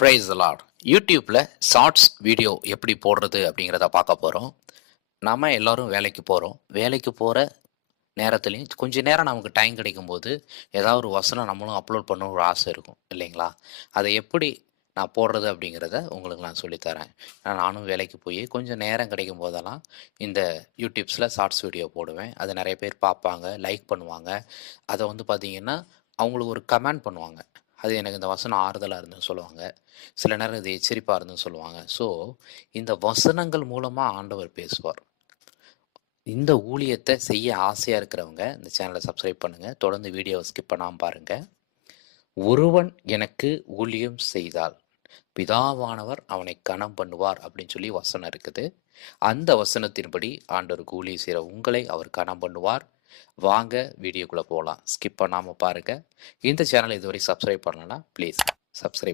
Praise the Lord. யூடியூப்பில் shorts video எப்படி போடுறது அப்படிங்கிறத பார்க்க போகிறோம். நம்ம எல்லோரும் வேலைக்கு போகிறோம். வேலைக்கு போகிற நேரத்துலையும் கொஞ்ச நேரம் நமக்கு டைம் கிடைக்கும்போது ஏதாவது ஒரு வசனம் நம்மளும் அப்லோட் பண்ண ஒரு ஆசை இருக்கும் இல்லைங்களா? அதை எப்படி நான் போடுறது அப்படிங்கிறத உங்களுக்கு நான் சொல்லித்தரேன். நானும் வேலைக்கு போய் கொஞ்சம் நேரம் கிடைக்கும் போதெல்லாம் இந்த யூடியூப்ஸில் ஷார்ட்ஸ் வீடியோ போடுவேன். அதை நிறைய பேர் பார்ப்பாங்க, லைக் பண்ணுவாங்க. அதை வந்து பார்த்திங்கன்னா அவங்களுக்கு ஒரு கமெண்ட் பண்ணுவாங்க. அது எனக்கு இந்த வசனம் ஆறுதலாக இருந்துன்னு சொல்லுவாங்க. சில நேரம் இது எச்சரிப்பாக இருந்துன்னு சொல்லுவாங்க. ஸோ இந்த வசனங்கள் மூலமாக ஆண்டவர் பேசுவார். இந்த ஊழியத்தை செய்ய ஆசையாக இருக்கிறவங்க இந்த சேனலை சப்ஸ்கிரைப் பண்ணுங்கள். தொடர்ந்து வீடியோவை ஸ்கிப் பண்ணாமல் பாருங்கள். ஒருவன் எனக்கு ஊழியம் செய்தால் பிதாவானவர் அவனை கனம் பண்ணுவார் அப்படின்னு சொல்லி வசனம் இருக்குது. அந்த வசனத்தின்படி ஆண்டவருக்கு ஊழியம் செய்கிற உங்களை அவர் கனம் பண்ணுவார். வாங்க வீடியோக்குள்ளே போகலாம். ஸ்கிப் பண்ணாமல் பாருங்கள். இந்த சேனலை இதுவரை சப்ஸ்கிரைப் பண்ணலன்னா ப்ளீஸ் சப்ஸ்கிரைப்